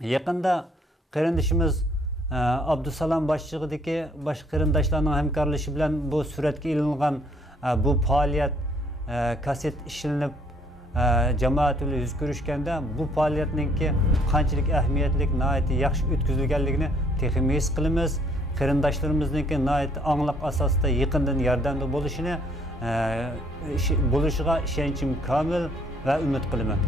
Yaqında qarindishimiz Abdusalom boshchig'idagi boshqa qarindoshlarning hamkorlashi bilan bu suratga ilingan bu faoliyat kaset ishlanib jamoat bilan yuz ko'rishganda bu faoliyatninki qanchalik ahamiyatli, nihoyatda yaxshi o'tkazilganligini texnik his qilamiz. Qarindoshlarimizniki nihoyatda angliq asosida yaqindan yordamda bo'lishiga ishonchim komil va umid qilaman.